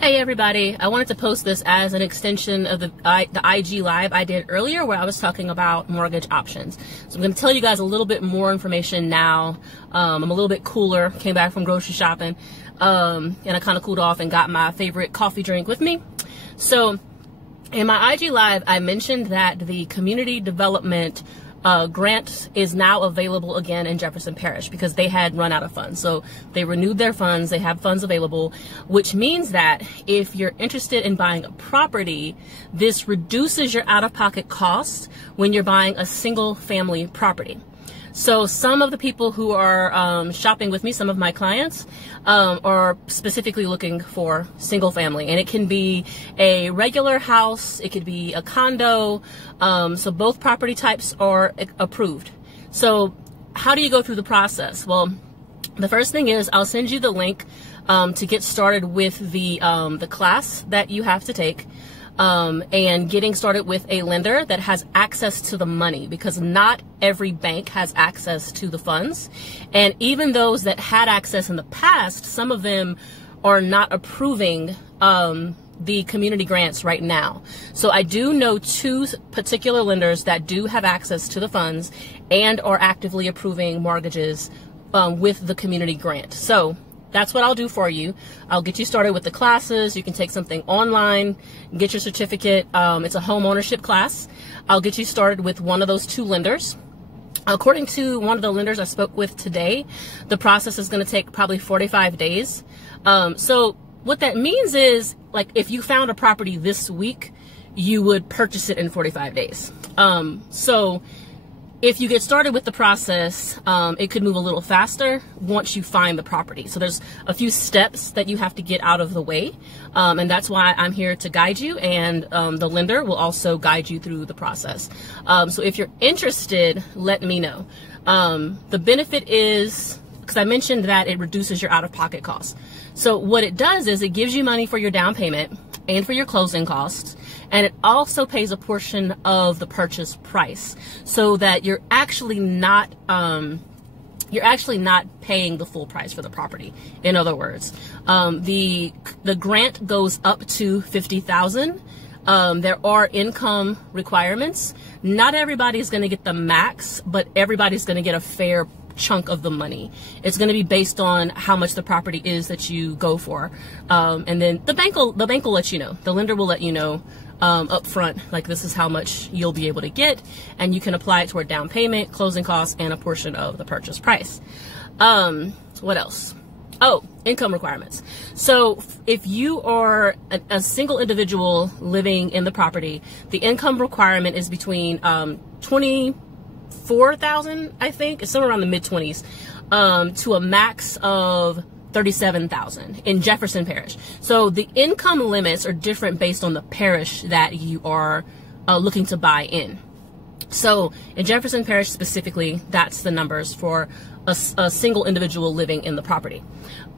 Hey everybody, I wanted to post this as an extension of the IG live I did earlier where I was talking about mortgage options. So I'm going to tell you guys a little bit more information now. I'm a little bit cooler, came back from grocery shopping, and I kind of cooled off and got my favorite coffee drink with me. So in my IG live, I mentioned that the community development grant is now available again in Jefferson Parish because they had run out of funds. So they renewed their funds, they have funds available, which means that if you're interested in buying a property, this reduces your out-of-pocket costs when you're buying a single family property. So some of the people who are shopping with me, some of my clients, are specifically looking for single family, and it can be a regular house, it could be a condo, so both property types are approved. So how do you go through the process? Well, the first thing is I'll send you the link to get started with the class that you have to take. And getting started with a lender that has access to the money, because not every bank has access to the funds. And even those that had access in the past, some of them are not approving the community grants right now. So I do know two particular lenders that do have access to the funds and are actively approving mortgages with the community grant. So that's what I'll do for you. I'll get you started with the classes. You can take something online, get your certificate. It's a home ownership class. I'll get you started with one of those two lenders. According to one of the lenders I spoke with today, the process is going to take probably 45 days. So what that means is, like, if you found a property this week, you would purchase it in 45 days. So if you get started with the process, it could move a little faster once you find the property. So there's a few steps that you have to get out of the way, and that's why I'm here to guide you, and the lender will also guide you through the process. So if you're interested, let me know. The benefit is, because I mentioned that it reduces your out-of-pocket costs. So what it does is it gives you money for your down payment and for your closing costs, and it also pays a portion of the purchase price, so that you're actually not paying the full price for the property. In other words, the grant goes up to $50,000. There are income requirements. Not everybody's going to get the max, but everybody's going to get a fair chunk of the money. It's going to be based on how much the property is that you go for, and then the bank will let you know. The lender will let you know up front, like, this is how much you'll be able to get, and you can apply it toward down payment, closing costs, and a portion of the purchase price. What else? Oh, income requirements. So if you are a single individual living in the property, the income requirement is between 24,000, I think, it's somewhere around the mid-20s, to a max of 37,000 in Jefferson Parish. So the income limits are different based on the parish that you are looking to buy in. So in Jefferson Parish specifically, that's the numbers for a single individual living in the property.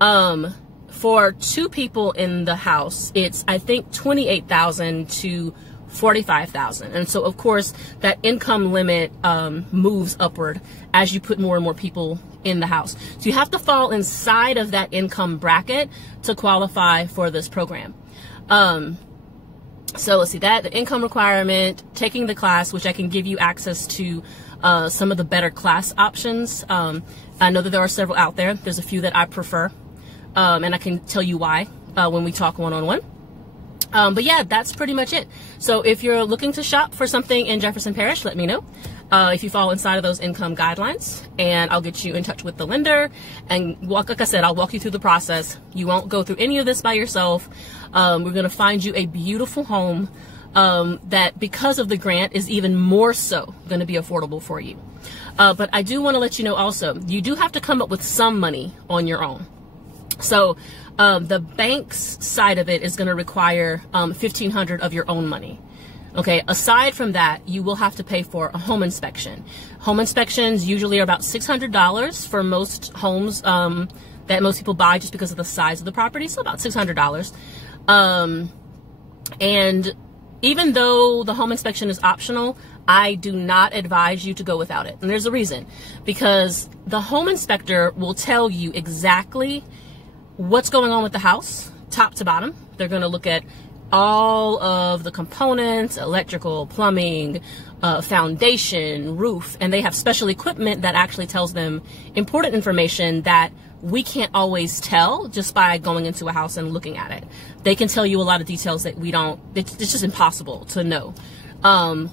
For two people in the house, it's, I think, 28,000 to 45,000. And so of course that income limit moves upward as you put more and more people in the house. So you have to fall inside of that income bracket to qualify for this program. So let's see, that the income requirement, taking the class, which I can give you access to some of the better class options. I know that there are several out there. There's a few that I prefer, and I can tell you why when we talk one-on-one. But yeah, that's pretty much it. So if you're looking to shop for something in Jefferson Parish, let me know if you fall inside of those income guidelines, and I'll get you in touch with the lender. And like I said, I'll walk you through the process. You won't go through any of this by yourself. We're going to find you a beautiful home that, because of the grant, is even more so going to be affordable for you. But I do want to let you know also, you do have to come up with some money on your own. So the bank's side of it is going to require $1,500 of your own money. Okay, aside from that, you will have to pay for a home inspection. Home inspections usually are about $600 for most homes that most people buy, just because of the size of the property, so about $600. And even though the home inspection is optional, I do not advise you to go without it. And there's a reason, because the home inspector will tell you exactly what's going on with the house, top to bottom. They're going to look at all of the components, electrical, plumbing, foundation, roof, and they have special equipment that actually tells them important information that we can't always tell just by going into a house and looking at it. They can tell you a lot of details that we don't, it's just impossible to know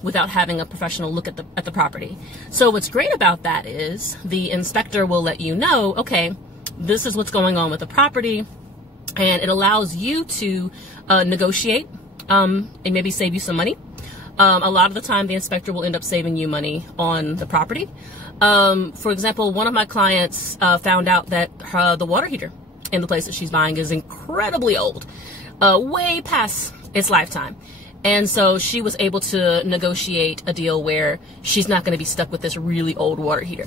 without having a professional look at the property. So what's great about that is the inspector will let you know, okay, this is what's going on with the property, and it allows you to negotiate and maybe save you some money. A lot of the time the inspector will end up saving you money on the property. For example, one of my clients found out that the water heater in the place that she's buying is incredibly old, way past its lifetime. And so she was able to negotiate a deal where she's not going to be stuck with this really old water heater.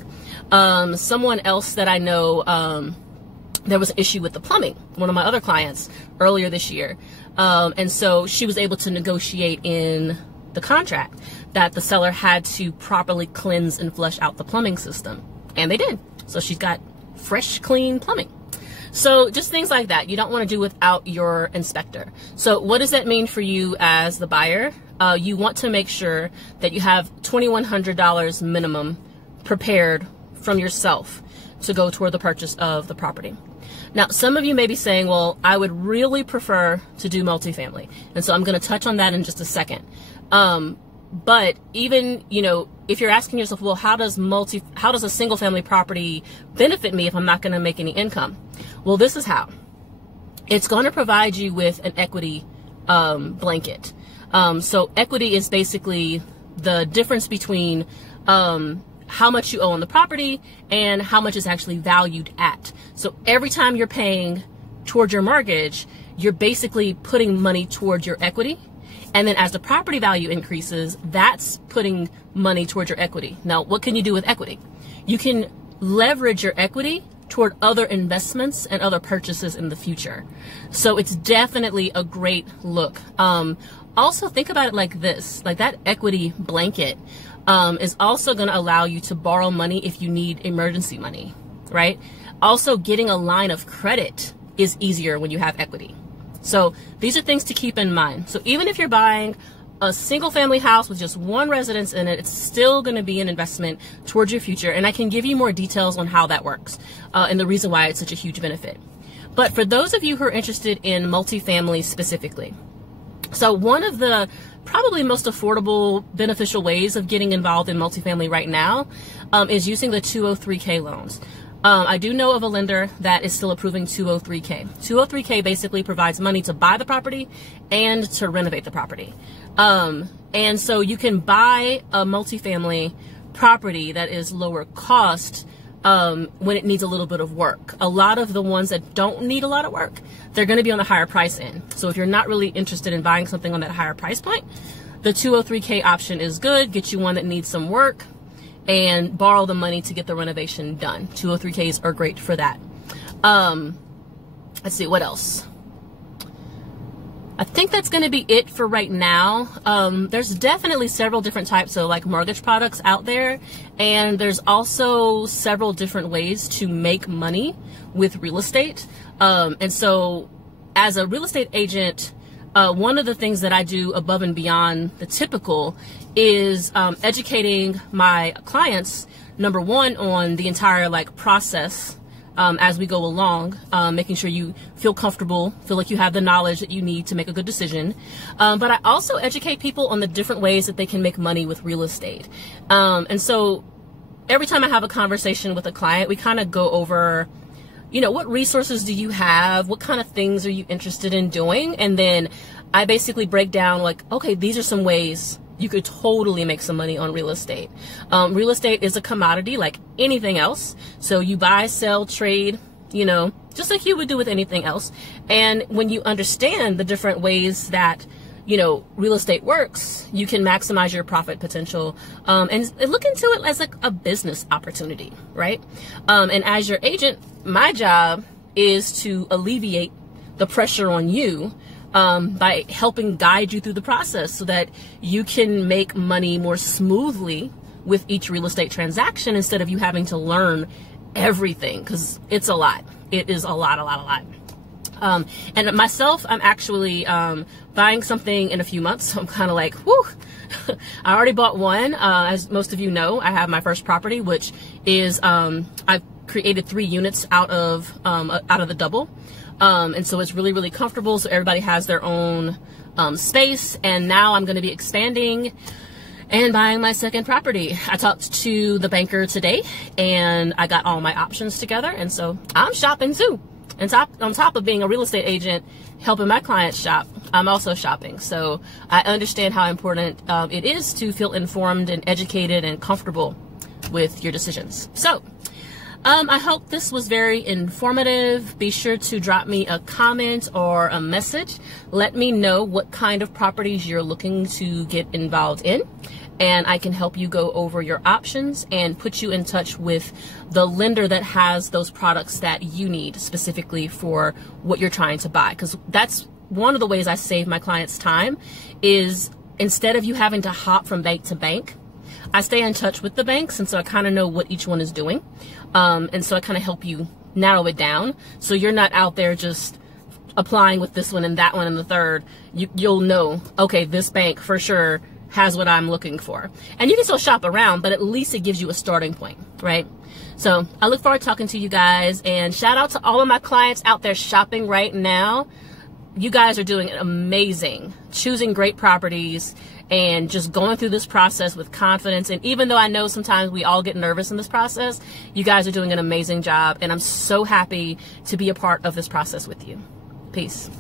Someone else that I know, there was an issue with the plumbing, one of my other clients earlier this year. And so she was able to negotiate in the contract that the seller had to properly cleanse and flush out the plumbing system. And they did. So she's got fresh, clean plumbing. So just things like that you don't want to do without your inspector. So what does that mean for you as the buyer? You want to make sure that you have $2,100 minimum prepared from yourself to go toward the purchase of the property. Now, some of you may be saying, well, I would really prefer to do multifamily. And so I'm going to touch on that in just a second. But even, you know, if you're asking yourself, well, how does a single family property benefit me if I'm not going to make any income? Well, this is how. It's going to provide you with an equity blanket. So equity is basically the difference between how much you owe on the property and how much is actually valued at. So every time you're paying towards your mortgage, you're basically putting money towards your equity. And then as the property value increases, that's putting money towards your equity. Now, what can you do with equity? You can leverage your equity toward other investments and other purchases in the future. So it's definitely a great look. Also think about it like this, like that equity blanket is also going to allow you to borrow money if you need emergency money, right? Also, getting a line of credit is easier when you have equity. So these are things to keep in mind. So even if you're buying a single family house with just one residence in it, it's still going to be an investment towards your future. And I can give you more details on how that works and the reason why it's such a huge benefit. But for those of you who are interested in multifamily specifically, so one of the probably most affordable, beneficial ways of getting involved in multifamily right now is using the 203K loans. I do know of a lender that is still approving 203K. 203K basically provides money to buy the property and to renovate the property. And so you can buy a multifamily property that is lower cost when it needs a little bit of work. A lot of the ones that don't need a lot of work, they're going to be on the higher price end. So if you're not really interested in buying something on that higher price point, the 203K option is good. Get you one that needs some work and borrow the money to get the renovation done. 203Ks are great for that. Let's see, what else? I think that's going to be it for right now. There's definitely several different types of like mortgage products out there, and there's also several different ways to make money with real estate. And so as a real estate agent, one of the things that I do above and beyond the typical is educating my clients, number one, on the entire like process as we go along, making sure you feel comfortable, feel like you have the knowledge that you need to make a good decision. But I also educate people on the different ways that they can make money with real estate. And so every time I have a conversation with a client, we kind of go over, you know, what resources do you have? What kind of things are you interested in doing? And then I basically break down like, okay, these are some ways you could totally make some money on real estate. Real estate is a commodity like anything else. So you buy, sell, trade, you know, just like you would do with anything else. And when you understand the different ways that, you know, real estate works, you can maximize your profit potential and look into it as like a business opportunity, right? And as your agent, my job is to alleviate the pressure on you by helping guide you through the process so that you can make money more smoothly with each real estate transaction instead of you having to learn everything, because it's a lot. It is a lot. And myself, I'm actually buying something in a few months. So I'm kind of like, whew. I already bought one. As most of you know, I have my first property, which is I've created 3 units out of the double. And so it's really, really comfortable. So everybody has their own space. And now I'm going to be expanding and buying my second property. I talked to the banker today and I got all my options together. And so I'm shopping too. And on top of being a real estate agent, helping my clients shop, I'm also shopping. So I understand how important it is to feel informed and educated and comfortable with your decisions. So I hope this was very informative. Be sure to drop me a comment or a message. Let me know what kind of properties you're looking to get involved in, and I can help you go over your options and put you in touch with the lender that has those products that you need specifically for what you're trying to buy. Because that's one of the ways I save my clients time, is instead of you having to hop from bank to bank, I stay in touch with the banks, and so I kind of know what each one is doing. And so I kind of help you narrow it down. So you're not out there just applying with this one and that one and the third. You'll know, okay, this bank for sure has what I'm looking for. And you can still shop around, but at least it gives you a starting point, right? So I look forward to talking to you guys, and shout out to all of my clients out there shopping right now. You guys are doing amazing, choosing great properties and just going through this process with confidence. And even though I know sometimes we all get nervous in this process, you guys are doing an amazing job. And I'm so happy to be a part of this process with you. Peace.